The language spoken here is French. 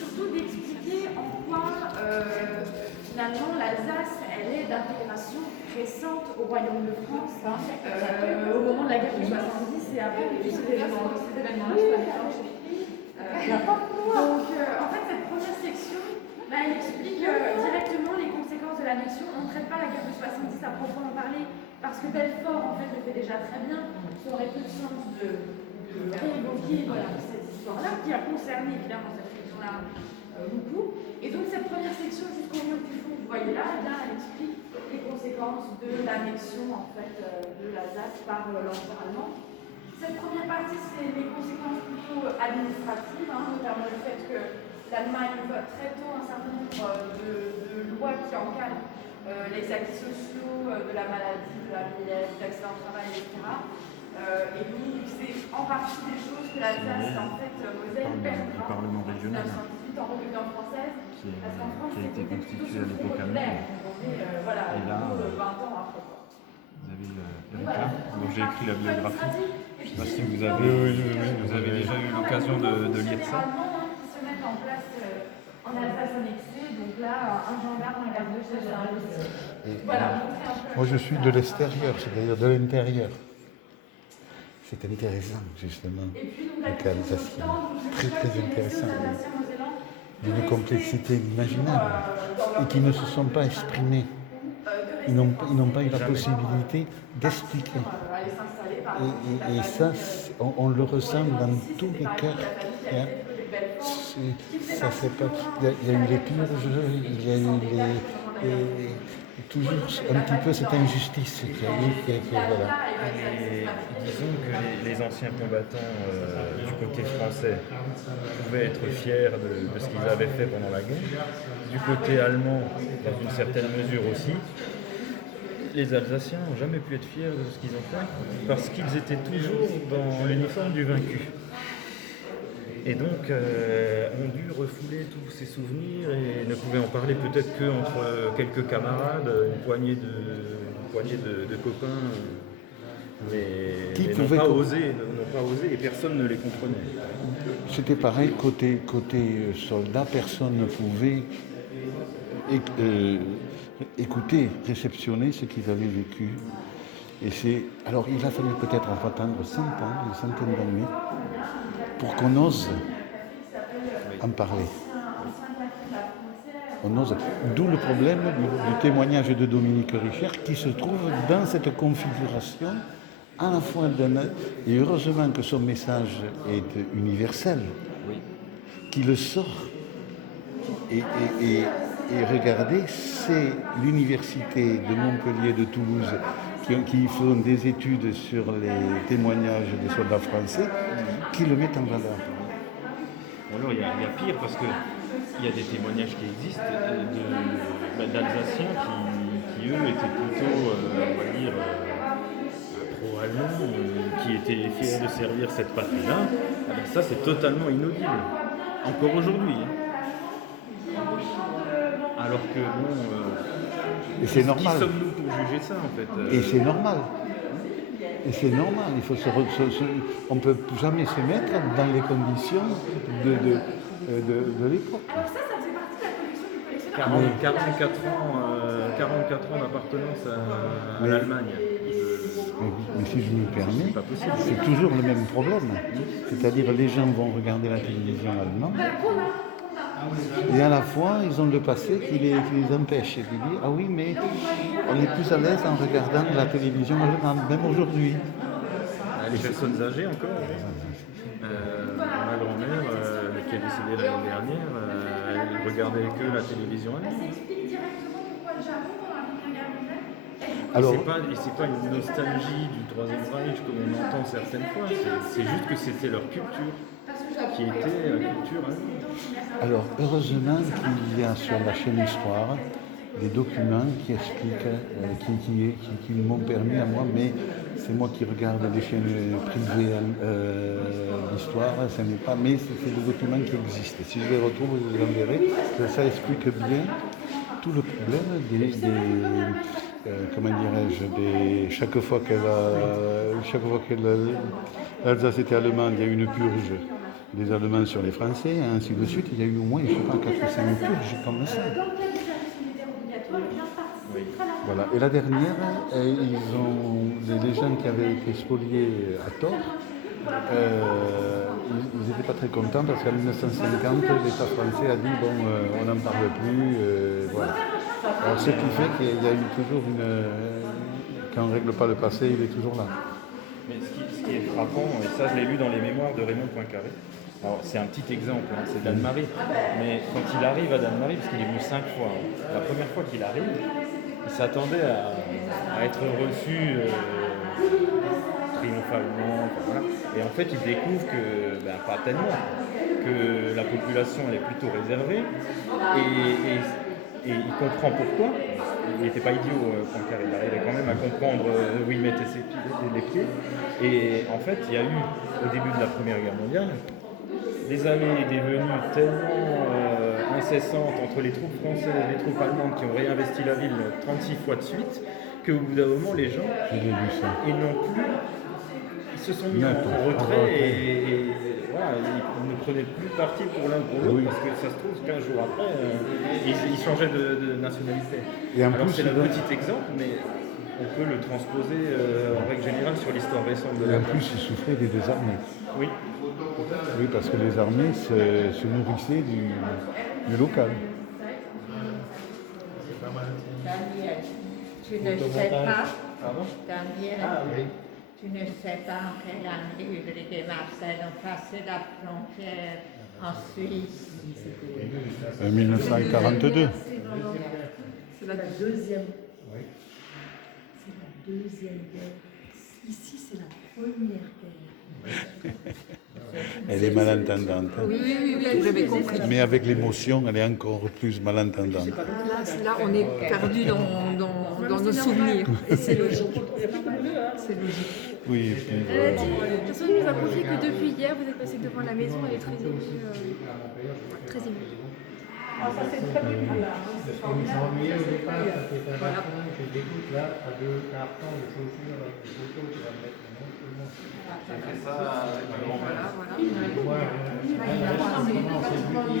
surtout d'expliquer en quoi finalement l'Alsace, elle est d'intégration récente au Royaume de France, au moment de la guerre de 70 et après tous ces événements-là. Donc en fait cette première section, là, elle explique directement les conséquences de l'annexion. On ne traite pas la guerre de 70 à proprement parler, parce que Belfort en fait le fait déjà très bien. Ça aurait peu de sens de réévoquer cette histoire-là, qui a concerné évidemment cette région-là beaucoup. Et donc cette première section jusqu'au milieu du fond, vous voyez là, eh bien, elle explique les conséquences de l'annexion en fait de l'Alsace par l'Empire allemand. Cette première partie, c'est les conséquences plutôt administratives, notamment le fait que l'Allemagne vote très tôt un certain nombre de lois qui encadrent les acquis sociaux, de la maladie, de la vieillesse, de l'accident de travail, etc. Et donc, c'est en partie des choses que l'Alsace, en fait, Moselle perdra du Parlement en régional 1918 en République française, parce qu'en France, qui a été constitué à l'époque allemande. Voilà, et là, 20 ans après. Vous avez Erika, dont j'ai écrit la biographie. Je ne sais pas si vous avez, vous avez déjà eu l'occasion de lire ça. Qui se mettent en place en Alsace annexée, donc là, un gendarme, un garde-chef, voilà. Moi, je suis de l'extérieur, c'est-à-dire de l'intérieur. C'est intéressant, justement, localisation. Très, très intéressant. D'une complexité inimaginable. Et qui ne se sont pas exprimés. Ils n'ont pas eu la possibilité d'expliquer. Et ça, on le ressent dans tous les cœurs. Ça fait pas. Il y a eu les purges, il y a eu toujours un petit peu cette injustice qui a eu. Voilà. Et disons que les anciens combattants du côté français pouvaient être fiers de ce qu'ils avaient fait pendant la guerre. Du côté allemand, dans une certaine mesure aussi, les Alsaciens n'ont jamais pu être fiers de ce qu'ils ont fait parce qu'ils étaient toujours dans l'uniforme du vaincu. Et donc, ont dû refouler tous ces souvenirs et ne pouvaient en parler peut-être qu'entre quelques camarades, une poignée de copains, mais n'ont pas osé et personne ne les comprenait. C'était pareil, côté soldat, personne ne pouvait écouter, réceptionner ce qu'ils avaient vécu. Alors il a fallu peut-être attendre 100 ans, une centaine d'années, pour qu'on ose en parler. D'où le problème du témoignage de Dominique Richer qui se trouve dans cette configuration à la fois et heureusement que son message est universel, qu'il sort et regardez, c'est l'université de Montpellier, de Toulouse, qui font des études sur les témoignages des soldats français, qui le mettent en valeur. Alors il y a pire parce qu'il y a des témoignages qui existent d'Alsaciens qui eux étaient plutôt, on va dire, pro-allemands, qui étaient fiers de servir cette patrie-là. Ça c'est totalement inaudible, encore aujourd'hui. Alors que et c'est normal. Qui sommes-nous pour juger ça en fait Et c'est normal. On ne peut jamais se mettre dans les conditions de l'époque. Alors ça faisait partie de la collection du collectionneur. 44 ans d'appartenance à l'Allemagne. Mais si je me permets, c'est toujours le même problème. C'est-à-dire les gens vont regarder la télévision allemande. Et à la fois, ils ont le passé qui les empêche. Et qui dit, ah oui, mais on est plus à l'aise en regardant la télévision allemande, même aujourd'hui. Les personnes âgées encore. Ma grand-mère, qui est décédée l'année dernière, elle regardait que la télévision allemande. Ça explique directement pourquoi le Japon, pendant la Première Guerre mondiale, Alors, c'est pas une nostalgie du Troisième Reich comme on entend certaines fois, c'est juste que c'était leur culture qui était la culture allemande. Alors, heureusement qu'il y a sur la chaîne Histoire des documents qui expliquent, qui m'ont permis à moi, mais c'est moi qui regarde les chaînes privées d'histoire, ce n'est pas, mais c'est des documents qui existent. Si je les retrouve, je les enverrai. Ça explique bien tout le problème comment dirais-je, chaque fois que l'Alsace était allemande, il y a eu une purge les Allemands sur les Français, et ainsi de suite. Il y a eu au moins, je sais pas, 4 ou 5 purges comme ça. Dans le cadre du service militaire obligatoire, bien participera la Voilà. Et la dernière, les gens qui avaient été spoliés à tort, ils n'étaient pas très contents parce qu'en 1950, l'État français a dit bon, on n'en parle plus. Voilà. Alors ce qui fait qu'il y a eu toujours quand on ne règle pas le passé, il est toujours là. Mais ce qui est frappant, et ça je l'ai lu dans les mémoires de Raymond Poincaré, alors c'est un petit exemple, hein, c'est d'Anne-Marie, mais quand il arrive à Anne-Marie, parce qu'il est venu 5 fois, hein, la première fois qu'il arrive, il s'attendait à être reçu triomphalement, enfin, voilà. Et en fait il découvre que, pas tellement, que la population elle est plutôt réservée, et il comprend pourquoi. Il n'était pas idiot, Poincaré, il arrivait quand même à comprendre où il mettait les pieds. Et en fait, il y a eu, au début de la Première Guerre mondiale, des années et des venues tellement incessantes entre les troupes françaises et les troupes allemandes qui ont réinvesti la ville 36 fois de suite, qu'au bout d'un moment, les gens, ils n'ont plus... Ils se sont mis en retrait et voilà, ils ne prenaient plus parti pour l'un pour l'autre parce que ça se trouve 15 jours après, ils changeaient de nationalité. Et en alors plus, c'est un petit exemple, mais on peut le transposer en règle générale sur l'histoire récente de Et la en plus, ils souffraient des deux armées. Oui. Oui, parce que les armées se nourrissaient du local. Daniel, tu ne sais pas, Pardon? Daniel, Oui. tu ne sais pas en quelle année Ulrich et Marcel ont passé la frontière en Suisse. 1942. C'est la deuxième. C'est la deuxième guerre. Ici, c'est la première guerre. Elle est malentendante. Hein. Oui, j'avais compris. Mais avec l'émotion, elle est encore plus malentendante. Là, on est perdu dans nos souvenirs. Et c'est logique. C'est logique. Oui, et puis, Elle a dit, personne ne nous a confié que depuis hier, vous êtes passé devant la maison, elle est très émue. Très émue. ça c'est très bien. Je m'ennuyais au départ quand tu étais un garçon, je dégoûte là, à 2 cartons de chaussures avec des photos, tu vas me mettre le nom, tout le monde. J'ai fait ça avec Voilà. Moi, comment c'est